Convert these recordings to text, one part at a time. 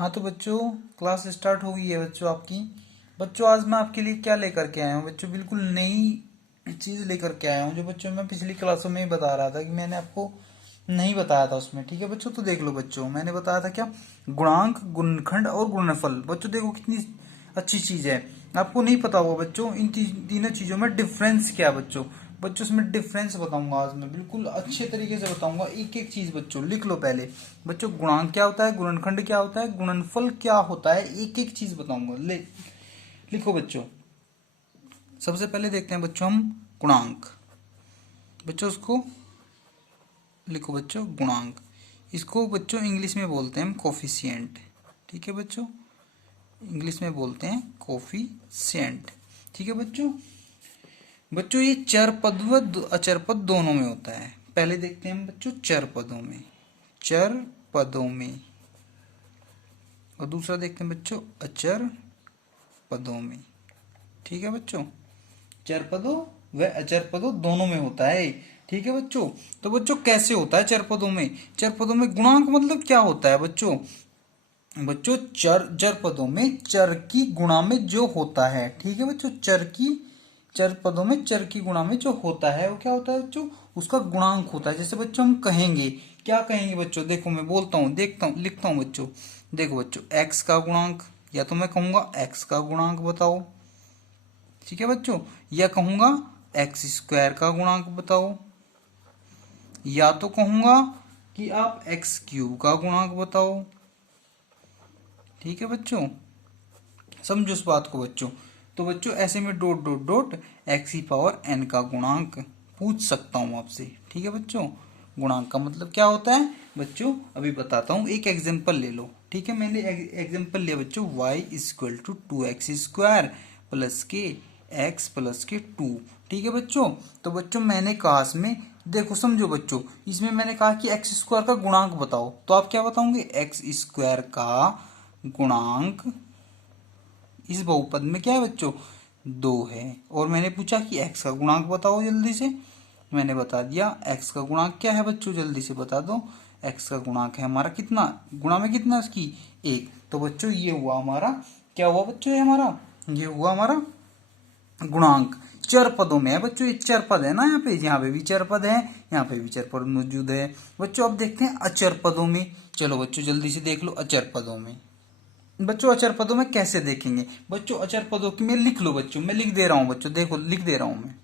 हाँ तो बच्चों, क्लास स्टार्ट हो गई है बच्चों आपकी। बच्चों आज मैं आपके लिए क्या लेकर के आया हूँ बच्चों, बिल्कुल नई चीज़ लेकर के आया हूँ जो बच्चों मैं पिछली क्लासों में ही बता रहा था कि मैंने आपको नहीं बताया था उसमें। ठीक है बच्चों, तो देख लो बच्चों, मैंने बताया था क्या, गुणांक, गुणनखंड और गुणनफल। बच्चों देखो कितनी अच्छी चीज़ है। आपको नहीं पता होगा बच्चों इन तीनों चीज़ों में डिफरेंस क्या है बच्चों। बच्चों इसमें डिफरेंस बताऊंगा आज मैं, बिल्कुल अच्छे तरीके से बताऊंगा एक एक चीज। बच्चों लिख लो पहले। बच्चों गुणांक क्या होता है, गुणनखंड क्या होता है, गुणनफल क्या होता है, एक एक चीज बताऊंगा। लिखो बच्चों। सबसे पहले देखते हैं बच्चों हम गुणांक। बच्चों उसको लिखो बच्चों, गुणांक। इसको बच्चों इंग्लिश में बोलते हैं हम कोफिशिएंट। ठीक है बच्चों, इंग्लिश में बोलते हैं कोफिशिएंट। ठीक है बच्चों। बच्चों ये चर पद व अचर पद दोनों में होता है। पहले देखते हैं हम बच्चों चर पदों में, चर पदों में, और दूसरा देखते हैं बच्चों अचर पदों में। ठीक है बच्चों, चर पदों व अचर पदों दोनों में होता है। ठीक है बच्चों। तो बच्चों कैसे होता है चर पदों में? चर पदों में गुणांक मतलब क्या होता है बच्चों? बच्चों चर पदों में चर की गुणा में जो होता है। ठीक है बच्चों, चर पदों में चर की गुणा में जो होता है वो क्या होता है बच्चों? उसका गुणांक होता है। जैसे बच्चों हम कहेंगे, क्या कहेंगे बच्चों? देखो मैं बोलता हूँ, देखता हूँ, लिखता हूँ बच्चों। देखो बच्चों, एक्स का गुणांक, या तो मैं कहूंगा एक्स का गुणांक बताओ। ठीक है बच्चों, या कहूंगा एक्स स्क्वायर का गुणांक बताओ, या तो कहूंगा कि आप एक्स क्यूब का गुणांक बताओ। ठीक है बच्चों, समझो इस बात को बच्चों। तो बच्चों ऐसे में डॉट डॉट डॉट एक्स ई पावर एन का गुणांक पूछ सकता हूं आपसे। ठीक है बच्चों, गुणांक का मतलब क्या होता है बच्चों अभी बताता हूं। एक एग्जांपल ले लो। ठीक है, मैंने एग्जांपल लिया बच्चों, y equal to 2x square plus K X plus K 2। ठीक है बच्चों। तो बच्चों मैंने कहा इसमें, देखो समझो बच्चों, इसमें मैंने कहा कि एक्स स्क्वायर का गुणांक बताओ, तो आप क्या बताओगे? एक्स स्क्वायर का गुणांक इस बहुपद में क्या है बच्चों? 2 है। और मैंने पूछा कि एक्स का गुणांक बताओ जल्दी से। मैंने बता दिया एक्स का गुणांक क्या है बच्चों, जल्दी से बता दो। एक्स का गुणांक है हमारा कितना, गुणा में कितना है उसकी? 1। तो बच्चों ये हुआ हमारा, क्या हुआ बच्चों? ये हमारा, ये हुआ हमारा गुणांक। चर पदों में है बच्चों, ये चर पद है ना, यहाँ पे भी चर पद है, यहाँ पे भी चर पद मौजूद है बच्चों। अब देखते हैं अचर पदों में। चलो बच्चों जल्दी से देख लो अचर पदों में। बच्चों अचर पदों में कैसे देखेंगे? बच्चों अचर पदों की में लिख लो बच्चों, मैं लिख दे रहा हूँ बच्चों, देखो लिख दे रहा हूँ मैं।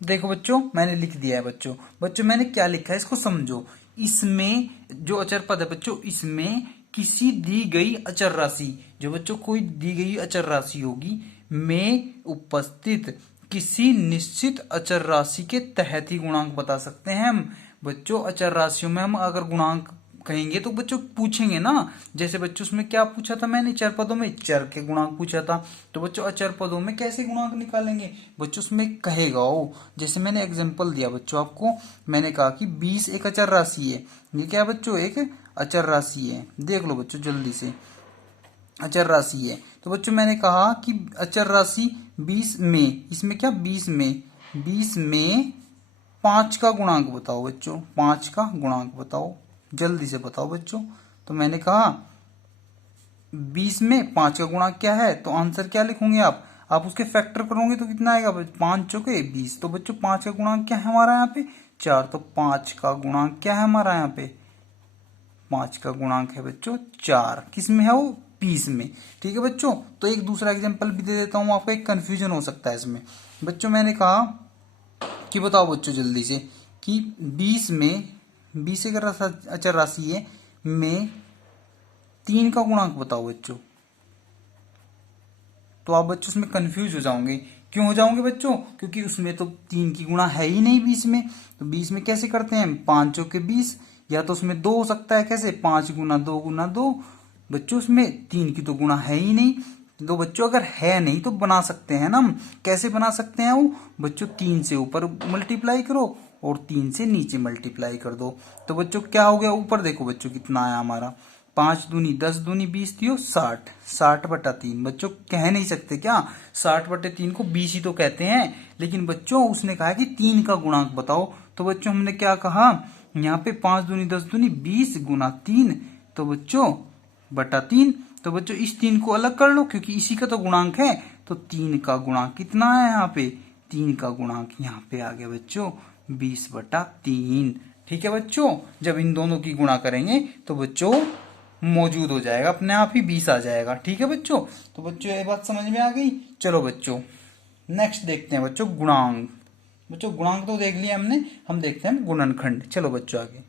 देखो बच्चों मैंने लिख दिया है बच्चों। बच्चों मैंने क्या लिखा है इसको समझो। इसमें जो अचर पद है बच्चों, इसमें किसी दी गई अचर राशि, जो बच्चों कोई दी गई अचर राशि होगी, में उपस्थित किसी निश्चित अचर राशि के तहत ही गुणांक बता सकते हैं हम। बच्चों अचर राशियों में हम अगर गुणांक कहेंगे तो बच्चों पूछेंगे ना। जैसे बच्चों उसमें क्या पूछा था मैंने, चर पदों में चर के गुणांक पूछा था। तो बच्चों अचर पदों में कैसे गुणांक निकालेंगे? बच्चों उसमें कहेगा वो, जैसे मैंने एग्जांपल दिया बच्चों आपको। मैंने कहा कि 20 एक अचर राशि है। ये क्या है बच्चों? एक अचर राशि है। देख लो बच्चों जल्दी से, अचर राशि है। तो बच्चों मैंने कहा कि अचर राशि 20 में, इसमें क्या 20 में 5 का गुणांक बताओ बच्चों, 5 का गुणांक बताओ, जल्दी से बताओ बच्चों। तो मैंने कहा 20 में 5 का गुणांक क्या है, तो आंसर क्या लिखोगे आप उसके फैक्टर करोगे तो कितना आएगा? 5 चौके 20। तो बच्चों 5 का गुणांक क्या है हमारा यहाँ पे? 4। तो 5 का गुणांक क्या है हमारा यहाँ पे? 5 का गुणांक है बच्चों 4। किस में है वो? 20 में। ठीक है बच्चों, तो एक दूसरा एग्जाम्पल भी दे देता हूँ आपको, एक कंफ्यूजन हो सकता है इसमें। बच्चों मैंने कहा कि बताओ बच्चों जल्दी से कि 20 एक अचर राशि है, में 3 का गुणांक बताओ बच्चों। तो आप बच्चों उसमें कंफ्यूज हो जाओगे। क्यों हो जाओगे बच्चों? क्योंकि उसमें तो 3 की गुणा है ही नहीं 20 में। तो 20 में कैसे करते हैं? 5 चौके 20, या तो उसमें 2 हो सकता है, कैसे? 5 गुना 2 गुना 2। बच्चों उसमें 3 की तो गुणा है ही नहीं। तो बच्चों अगर है नहीं तो बना सकते हैं ना हम। कैसे बना सकते हैं वो? बच्चों 3 से ऊपर मल्टीप्लाई करो और 3 से नीचे मल्टीप्लाई कर दो। तो बच्चों क्या हो गया? ऊपर देखो बच्चों कितना आया हमारा, 5 दूनी 10 दूनी 20 दियो 60, 60/3। बच्चों कह नहीं सकते क्या 60/3 को 20 ही तो कहते हैं? लेकिन बच्चों उसने कहा कि 3 का गुणांक बताओ। तो बच्चों हमने क्या कहा यहाँ पे, 5 दूनी 10 दूनी 20 गुना 3, तो बच्चों बटा 3। तो बच्चों इस 3 को अलग कर लो क्योंकि इसी का तो गुणांक है। तो 3 का गुणांक कितना है यहाँ पे, 3 का गुणांक यहाँ पे आ गया बच्चों 20/3। ठीक है बच्चों, जब इन दोनों की गुणा करेंगे तो बच्चों मौजूद हो जाएगा, अपने आप ही 20 आ जाएगा। ठीक है बच्चों, तो बच्चों ये बात समझ में आ गई। चलो बच्चों नेक्स्ट देखते हैं बच्चों गुणांक। बच्चों गुणांक तो देख लिया हमने, हम देखते हैं गुणनखंड। चलो बच्चों आगे।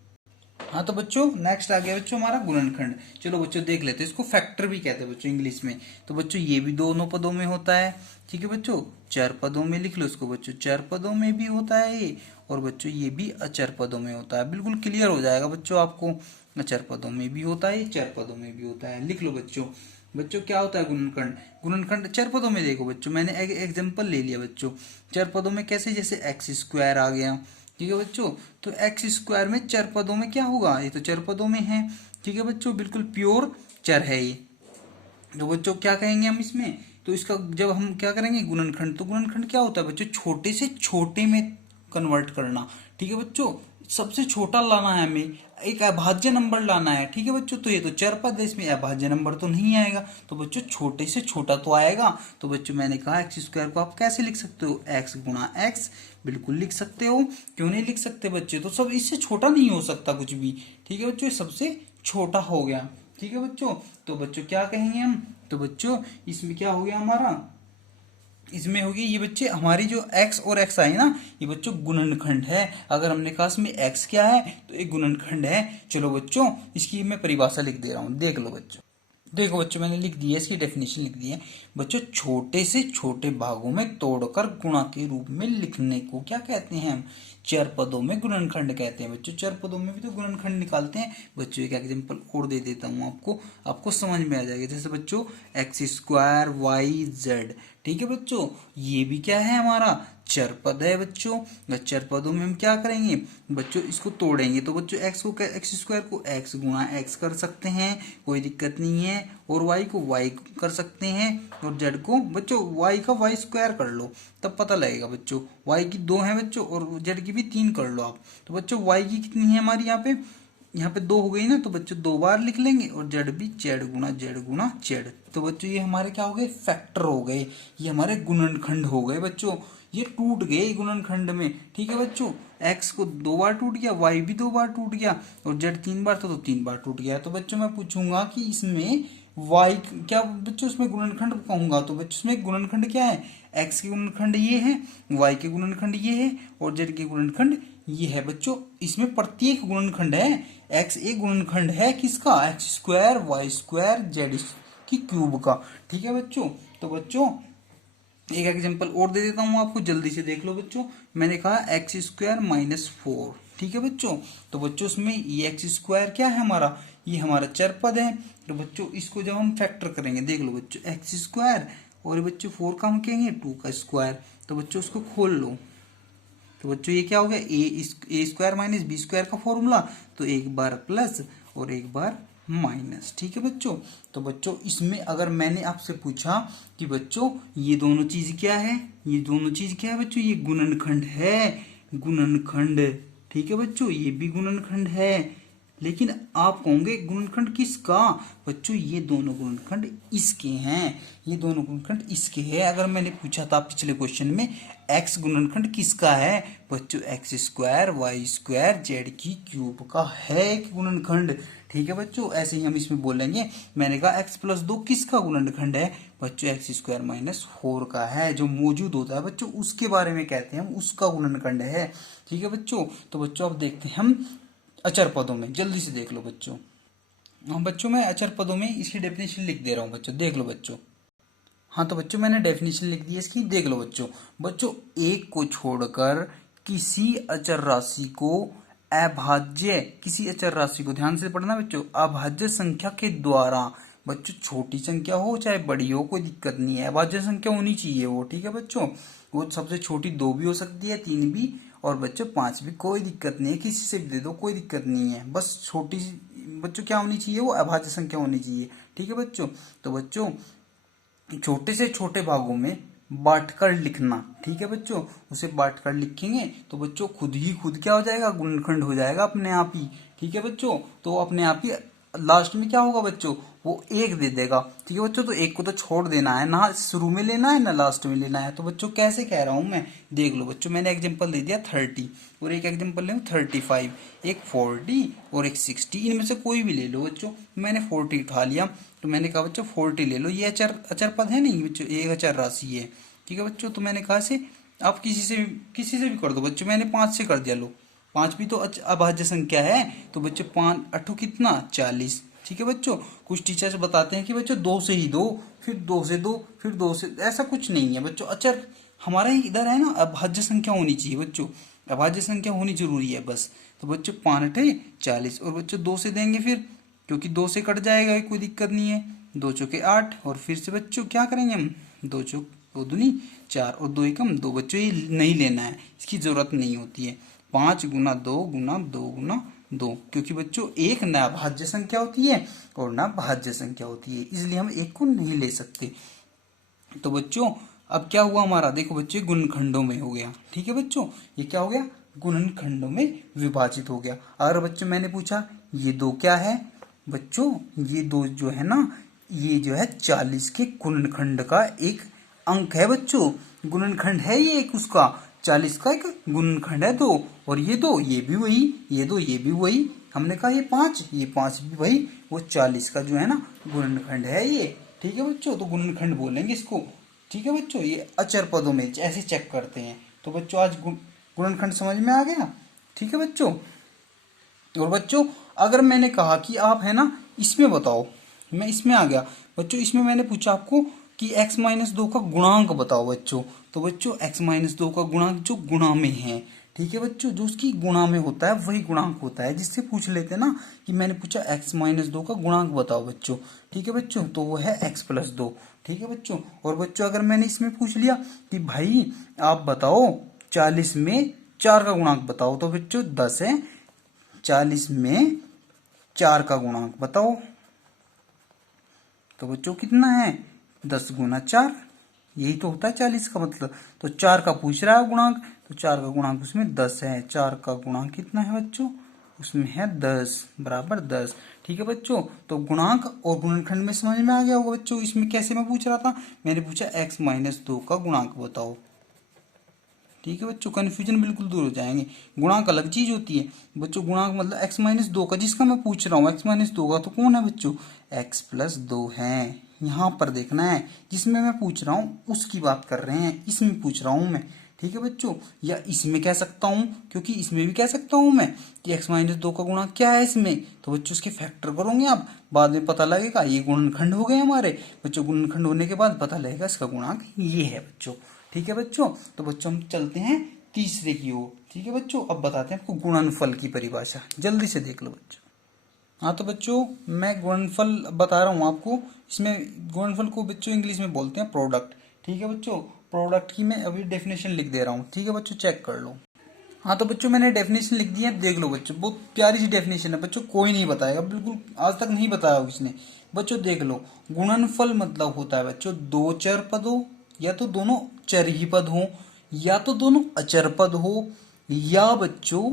हाँ तो बच्चों नेक्स्ट आ गया बच्चों हमारा गुणनखंड। चलो बच्चों देख लेते हैं, इसको फैक्टर भी कहते हैं बच्चों इंग्लिश में। तो बच्चों ये भी दोनों पदों में होता है। ठीक है बच्चों, चर पदों में लिख लो इसको बच्चों, चर पदों में भी होता है ये, और बच्चों ये भी अचर पदों में होता है। बिल्कुल क्लियर हो जाएगा बच्चों आपको, अचर पदों में भी होता है, चर पदों में भी होता है। लिख लो बच्चों। बच्चों क्या होता है गुणनखंड, गुणनखंड चर पदों में देखो बच्चों, मैंने एक एग्जांपल ले लिया बच्चों। चर पदों में कैसे, जैसे एक्स स्क्वायर आ गया। ठीक है बच्चों, तो एक्स स्क्वायर में चर पदों में क्या होगा, ये तो चर पदों में है। ठीक है बच्चों, बिल्कुल प्योर चर है ये। तो बच्चों क्या कहेंगे हम इसमें, तो इसका जब हम क्या करेंगे गुणनखंड, तो गुणनखंड क्या होता है बच्चों, छोटे से छोटे में कन्वर्ट करना। ठीक है बच्चों, सबसे छोटा लाना है हमें, एक अभाज्य नंबर लाना है। ठीक है बच्चों, तो ये तो चर पद है, इसमें अभाज्य नंबर तो नहीं आएगा, तो बच्चों छोटे से छोटा तो आएगा। तो बच्चों मैंने कहा एक्स स्क्वायर को आप कैसे लिख सकते हो, एक्स गुणा एक्स, बिल्कुल लिख सकते हो। क्यों नहीं लिख सकते बच्चे, तो सब इससे छोटा नहीं हो सकता कुछ भी। ठीक है बच्चों, सबसे छोटा हो गया। ठीक है बच्चों, तो बच्चों क्या कहेंगे हम, तो बच्चों इसमें क्या हो गया हमारा, इसमें होगी ये बच्चे हमारी जो x और x आई ना, ये बच्चों गुणनखंड है। अगर हमने कहा इसमें x क्या है तो एक गुणनखंड है। चलो बच्चों इसकी मैं परिभाषा लिख दे रहा हूं, देख लो बच्चों। देखो बच्चों मैंने लिख दी है, इसकी डेफिनेशन लिख दी है बच्चों, छोटे से छोटे भागों में तोड़कर गुणा के रूप में लिखने को क्या कहते हैं हम, चर पदों में गुणनखंड कहते हैं बच्चों। चर पदों में भी तो गुणनखंड निकालते हैं बच्चों। एक एग्जांपल और दे देता हूं आपको, आपको समझ में आ जाएगा। जैसे बच्चों एक्स स्क्वायर वाई जेड, ठीक है बच्चों, ये भी क्या है हमारा चर पद है बच्चों। चर पदों में हम क्या करेंगे बच्चों, इसको तोड़ेंगे। तो बच्चों एक्स को एक्स स्क्वायर को एक्स गुणा एक्स कर सकते हैं, कोई दिक्कत नहीं है। और वाई को वाई कर सकते हैं, और जेड को बच्चों वाई का वाई स्क्वायर कर लो, तब पता लगेगा बच्चों। वाई की 2 है बच्चों, और जेड की भी 3 कर लो आप। तो बच्चों वाई की कितनी है हमारी यहाँ पे 2 हो गई ना, तो बच्चों 2 बार लिख लेंगे, और जेड भी जेड गुणा जेड। तो बच्चों ये हमारे क्या हो गए, फैक्टर हो गए, ये हमारे गुणनखंड हो गए बच्चों। ये टूट गए गुणनखंड में। ठीक है बच्चों, x को 2 बार टूट गया, y भी 2 बार टूट गया, और z 3 बार था तो 3 बार टूट गया। तो बच्चों मैं पूछूंगा कि इसमें y क्या बच्चों, इसमें गुणनखंड कहूंगा तो बच्चों इसमें गुणनखंड क्या है, x के गुणनखंड ये है, y के गुणनखंड ये है, और z के गुणनखंड ये है बच्चों। इसमें प्रत्येक गुणनखंड है, x एक गुणनखंड है किसका, X square Y square Z की क्यूब का। ठीक है बच्चों, तो बच्चों एक एग्जांपल और दे देता हूं आपको, जल्दी से देख लो बच्चों। मैंने कहा एक्स स्क्वायर -4, ठीक है बच्चों। तो बच्चों इसमें ये एक्स स्क्वायर क्या है हमारा, ये हमारा चर पद है। तो बच्चों इसको जब हम फैक्टर करेंगे, देख लो बच्चों एक्स स्क्वायर, और बच्चों 4 का हम कहेंगे 2 का स्क्वायर। तो बच्चों उसको खोल लो, तो बच्चों ये क्या हो गया, ए स्क्वायर माइनस बी स्क्वायर का फॉर्मूला। तो एक बार प्लस और एक बार माइनस। ठीक है बच्चों, तो बच्चों इसमें अगर मैंने आपसे पूछा कि बच्चों ये दोनों चीज क्या है, ये दोनों चीज क्या है बच्चों, ये गुणनखंड है, गुणनखंड। ठीक है बच्चों, ये भी गुणनखंड है। लेकिन आप कहोगे गुणनखंड किसका, बच्चों ये दोनों गुणनखंड इसके हैं, ये दोनों गुणनखंड इसके हैं। अगर मैंने पूछा था पिछले क्वेश्चन में x गुणनखंड किसका है, बच्चों X square Y square Z की क्यूब का है एक गुणनखंड। ठीक है बच्चों, ऐसे ही हम इसमें बोलेंगे। मैंने कहा x + 2 किसका गुणनखंड है, बच्चों एक्स स्क्वायर -4 का है, जो मौजूद होता है बच्चों उसके बारे में कहते हैं हम, उसका गुणनखंड है। ठीक है बच्चों, तो बच्चों अब देखते हैं हम अचर पदों में, जल्दी से देख लो बच्चों। हाँ बच्चों मैं अचर पदों में इसकी डेफिनेशन लिख दे रहा हूँ बच्चों, देख लो बच्चों। हाँ तो बच्चों मैंने डेफिनेशन लिख दी है इसकी, देख लो बच्चों। बच्चों एक को छोड़कर किसी अचर राशि को अभाज्य, किसी अचर राशि को ध्यान से पढ़ना बच्चों, अभाज्य संख्या के द्वारा, बच्चों छोटी संख्या हो चाहे बड़ी हो कोई दिक्कत नहीं है, अभाज्य संख्या होनी चाहिए वो। ठीक है बच्चों, वो सबसे छोटी 2 भी हो सकती है, 3 भी, और बच्चों 5 भी, कोई दिक्कत नहीं है, किसी से भी दे दो कोई दिक्कत नहीं है। बस छोटी बच्चों क्या होनी चाहिए, वो अभाज्य संख्या होनी चाहिए। ठीक है बच्चों, तो बच्चों छोटे से छोटे भागों में बांटकर लिखना। ठीक है बच्चों, उसे बांटकर लिखेंगे तो बच्चों खुद ही खुद क्या हो जाएगा, गुणनखंड हो जाएगा अपने आप ही। ठीक है बच्चों, तो अपने आप ही लास्ट में क्या होगा बच्चों, वो एक दे देगा। ठीक है बच्चों, तो एक को तो छोड़ देना है, ना शुरू में लेना है ना लास्ट में लेना है। तो बच्चों कैसे कह रहा हूं मैं, देख लो बच्चों, मैंने एग्जांपल दे दिया 30 और एक एग्जांपल ले 35, एक 40 और एक 60, इनमें से कोई भी ले लो बच्चों। मैंने 40 उठा लिया तो मैंने कहा बच्चों 40 ले लो, ये अचर अचर पद है नहीं बच्चों, एक अचर राशि है। ठीक है बच्चों, तो मैंने कहा से आप किसी से भी कर दो बच्चों, मैंने 5 से कर दिया। लो 5 भी तो अभाज्य संख्या है, तो बच्चों 5 अठो कितना 40। ठीक है बच्चों, कुछ टीचर्स बताते हैं कि बच्चों 2 से ही दो, फिर 2 से दो, फिर 2 से, ऐसा कुछ नहीं है बच्चों। अचर हमारा इधर है ना, अभाज्य संख्या होनी चाहिए बच्चों, अभाज्य संख्या होनी जरूरी है बस। तो बच्चों 5 अठे 40 और बच्चों 2 से देंगे फिर, क्योंकि 2 से कट जाएगा कोई दिक्कत नहीं है। 2 चौके 8 और फिर से बच्चों क्या करेंगे हम, 2 चौक 2 दूनी 4 और 2 एकम 2। बच्चों ये नहीं लेना है, इसकी जरूरत नहीं होती है। 5 गुना 2 गुना 2 गुना 2, क्योंकि बच्चों एक ना भाज्य संख्या होती है और ना भाज्य संख्या होती है, इसलिए हम एक को नहीं ले सकते। तो बच्चों अब क्या हुआ हमारा, देखो बच्चों गुणनखंडों में हो गया। ठीक है बच्चों, ये क्या हो गया, गुणनखंडों में विभाजित हो गया। अगर बच्चों मैंने पूछा ये 2 क्या है, बच्चों ये 2 जो है ना, ये जो है 40 के गुणनखंड का एक अंक है बच्चों, गुणनखंड है ये एक उसका, 40 का एक गुणनखंड है 2। और ये 2 ये भी वही, ये 2 ये भी वही, हमने कहा ये 5 भी वही, वो 40 का जो है ना गुणनखंड है ये। ठीक है बच्चों, तो गुणनखंड बोलेंगे इसको। ठीक है बच्चों, ये अचर पदों में ऐसे चेक करते हैं। तो बच्चों आज गुणनखंड समझ में आ गया। ठीक है बच्चों, और बच्चों अगर मैंने कहा कि आप है ना इसमें बताओ, मैं इसमें आ गया बच्चों, इसमें मैंने पूछा आपको कि x-2 का गुणांक बताओ बच्चों। तो बच्चों x-2 का गुणांक जो गुणा में है, ठीक है बच्चों, जो उसकी गुणा में होता है वही गुणांक होता है। जिससे पूछ लेते ना कि मैंने पूछा x-2 का गुणांक बताओ बच्चों। ठीक है बच्चों, तो वो है x+2। ठीक है बच्चों, और बच्चों अगर मैंने इसमें पूछ लिया कि भाई आप बताओ 40 में 4 का गुणांक बताओ, तो बच्चों 10 है, 40 में 4 का गुणांक बताओ। तो बच्चों कितना है, 10 गुना 4, यही तो होता है 40 का मतलब। तो 4 का पूछ रहा है गुणांक, तो 4 का गुणांक उसमें 10 है। 4 का गुणांक कितना है बच्चों, उसमें है 10 बराबर 10। ठीक है बच्चों, तो गुणांक और गुणनखंड में समझ में आ गया होगा बच्चों। इसमें कैसे मैं पूछ रहा था, मैंने पूछा x-2 का गुणांक बताओ। ठीक है बच्चों, कन्फ्यूजन बिल्कुल दूर हो जाएंगे। गुणांक अलग चीज होती है बच्चों, गुणांक मतलब x-2 का, जिसका मैं पूछ रहा हूँ x-2 का, तो कौन है बच्चों, x+2 है। यहाँ पर देखना है, जिसमें मैं पूछ रहा हूँ उसकी बात कर रहे हैं, इसमें पूछ रहा हूँ मैं। ठीक है बच्चों, या इसमें कह सकता हूँ, क्योंकि इसमें भी कह सकता हूँ मैं कि x-2 का गुणांक क्या है इसमें। तो बच्चों उसके फैक्टर करोगे आप, बाद में पता लगेगा ये गुणनखंड हो गए हमारे बच्चों। गुणनखंड होने के बाद पता लगेगा इसका गुणांक ये है बच्चों। ठीक है बच्चों, तो बच्चों हम चलते हैं तीसरे की ओर। ठीक है बच्चों, अब बताते हैं आपको गुणनफल की परिभाषा, जल्दी से देख लो बच्चों। हाँ तो बच्चों मैं गुणनफल बता रहा हूँ आपको। इसमें गुणनफल को बच्चों इंग्लिश में बोलते हैं प्रोडक्ट। ठीक है बच्चों, प्रोडक्ट की मैं अभी डेफिनेशन लिख दे रहा हूँ। ठीक है बच्चों, चेक कर लो। हाँ तो बच्चों मैंने डेफिनेशन लिख दी है, देख लो बच्चों, बहुत प्यारी सी डेफिनेशन है बच्चों, कोई नहीं बताएगा, बिल्कुल आज तक नहीं बताया किसने। बच्चों देख लो, गुणनफल मतलब होता है बच्चों दो चर पद हो, या तो दोनों चर ही पद हो, या तो दोनों अचर पद हो, या बच्चों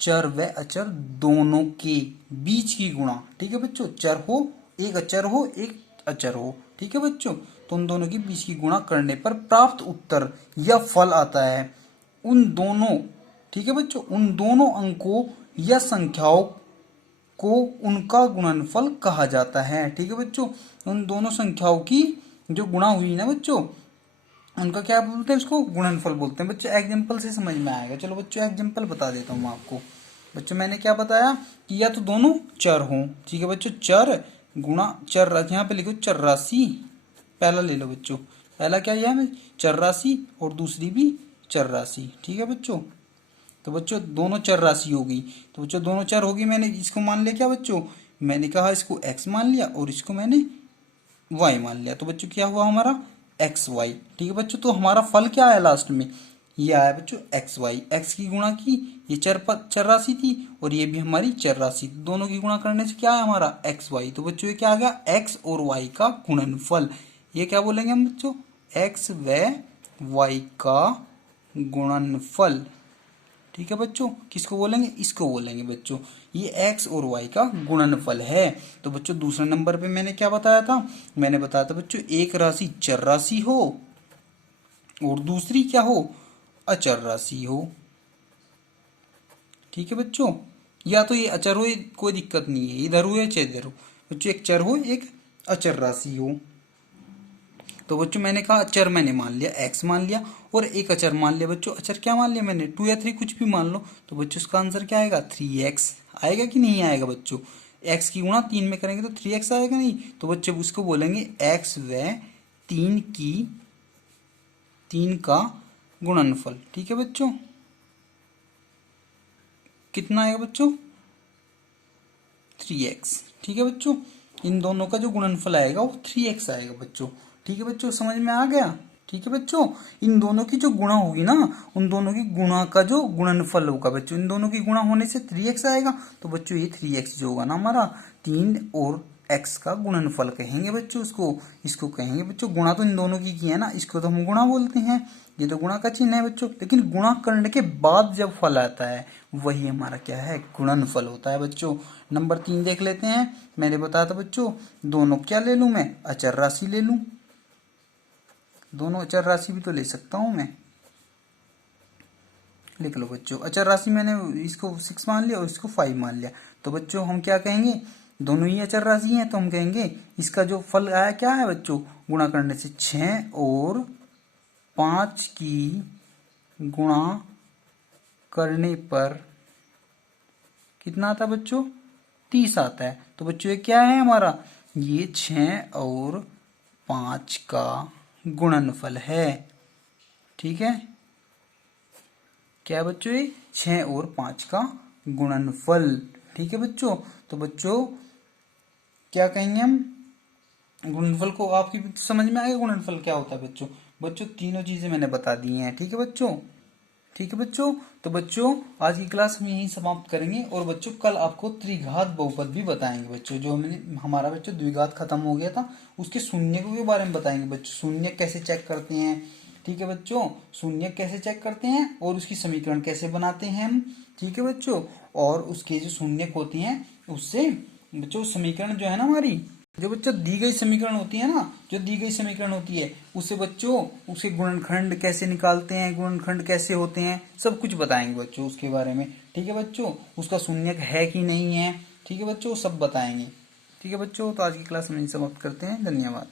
चर व अचर दोनों के बीच की गुणा। ठीक है बच्चों, चर हो, एक अचर हो एक अचर हो। ठीक है बच्चों, तो उन दोनों के बीच की गुणा करने पर प्राप्त उत्तर या फल आता है। उन दोनों, ठीक है बच्चों, उन दोनों अंकों या संख्याओं को उनका गुणनफल कहा जाता है। ठीक है बच्चों, उन दोनों संख्याओं की जो गुणा हुई ना बच्चों, उनका क्या बोलते हैं, उसको गुणनफल बोलते हैं बच्चों। एग्जाम्पल से समझ में आएगा। चलो बच्चों एग्जाम्पल बता देता हूँ आपको। बच्चों मैंने क्या बताया कि या तो दोनों चर हों। ठीक है बच्चों, चर गुणा चर, यहाँ पे लिखो चर राशि, पहला ले लो बच्चों, पहला क्या है चर राशि और दूसरी भी चर राशि। ठीक है बच्चों, तो बच्चों दोनों चर राशि होगी। तो बच्चों दोनों चर होगी, मैंने इसको मान लिया क्या बच्चों, मैंने कहा इसको x मान लिया और इसको मैंने y मान लिया। तो बच्चों क्या हुआ हमारा एक्स वाई। ठीक है बच्चों, तो हमारा फल क्या आया लास्ट में, ये आया बच्चों एक्स वाई। एक्स की गुणा की, ये चर राशि थी और ये भी हमारी चर राशि, दोनों की गुणा करने से क्या है हमारा एक्स वाई। तो बच्चों ये क्या आ गया, एक्स और वाई का गुणनफल। ये क्या बोलेंगे हम बच्चों, एक्स व वाई का गुणनफल। ठीक है बच्चों, किसको बोलेंगे, इसको बोलेंगे बच्चों। ये एक्स और वाई का गुणनफल है। तो बच्चों दूसरे नंबर पे मैंने क्या बताया था, मैंने बताया था बच्चों एक राशि चर राशि हो और दूसरी क्या हो, अचर राशि हो। ठीक है बच्चों, या तो ये अचर हो, कोई दिक्कत नहीं है, इधर हो या चाहे इधर हो बच्चों, एक चर हो एक अचर राशि हो। तो बच्चों मैंने कहा अचर मैंने मान लिया एक्स मान लिया और एक अचर मान लिया बच्चों, अचर क्या मान लिया मैंने 2 या 3 कुछ भी मान लो। तो बच्चों इसका आंसर क्या आएगा 3x आएगा कि नहीं आएगा बच्चों, x की गुणा 3 में करेंगे तो 3x आएगा नहीं। तो बच्चों उसको बोलेंगे x व 3 का गुणनफल। ठीक है बच्चों, कितना आएगा बच्चों 3x। ठीक है बच्चों, इन दोनों का जो गुणनफल आएगा वो 3x आएगा बच्चों। ठीक है बच्चों, समझ में आ गया। ठीक है बच्चों, इन दोनों की जो गुणा होगी ना, उन दोनों की गुणा का जो गुणनफल होगा बच्चों, इन दोनों की गुणा होने से 3x आएगा। तो बच्चों ये 3x जो होगा ना हमारा 3 और x का गुणनफल कहेंगे बच्चों इसको कहेंगे बच्चों। गुणा तो इन दोनों की है ना, इसको तो हम गुणा बोलते हैं, ये तो गुणा का चिन्ह है बच्चों। लेकिन गुणा करने के बाद जब फल आता है वही हमारा क्या है, गुणनफल होता है बच्चों। नंबर 3 देख लेते हैं। मैंने बताया था बच्चों दोनों क्या ले लूं मैं, अचर राशि ले लूं, दोनों अचर राशि भी तो ले सकता हूं मैं। लिख लो बच्चों, अचर राशि मैंने इसको 6 मान लिया और इसको 5 मान लिया। तो बच्चों हम क्या कहेंगे, दोनों ही अचर राशि हैं तो हम कहेंगे इसका जो फल आया क्या है बच्चों, गुणा करने से 6 और 5 की गुणा करने पर कितना आता है बच्चों 30 आता है। तो बच्चों ये क्या है हमारा, ये 6 और 5 का गुणनफल है। ठीक है, क्या है बच्चों ये 6 और 5 का गुणनफल। ठीक है बच्चों, तो बच्चों क्या कहेंगे हम, गुणनफल को आपकी समझ में आ गया गुणनफल क्या होता है बच्चों। बच्चों तीनों चीजें मैंने बता दी हैं। ठीक है बच्चों, ठीक है बच्चों। तो बच्चों आज की क्लास हम यहीं समाप्त करेंगे और बच्चों कल आपको त्रिघात बहुपद भी बताएंगे बच्चों। जो हमने हमारा बच्चों द्विघात खत्म हो गया था उसके शून्य के बारे में बताएंगे बच्चों, शून्य कैसे चेक करते हैं। ठीक है बच्चों, शून्य कैसे चेक करते हैं और उसकी समीकरण कैसे बनाते हैं हम। ठीक है बच्चों, और उसके जो शून्य होती हैं उससे बच्चों समीकरण जो है ना हमारी, जो बच्चों दी गई समीकरण होती है ना, जो दी गई समीकरण होती है उससे बच्चों उसके गुणनखंड कैसे निकालते हैं, गुणनखंड कैसे होते हैं, सब कुछ बताएंगे बच्चों उसके बारे में। ठीक है बच्चों, उसका शून्यक है कि नहीं है, ठीक है बच्चों सब बताएंगे। ठीक है बच्चों, तो आज की क्लास में समाप्त करते हैं, धन्यवाद।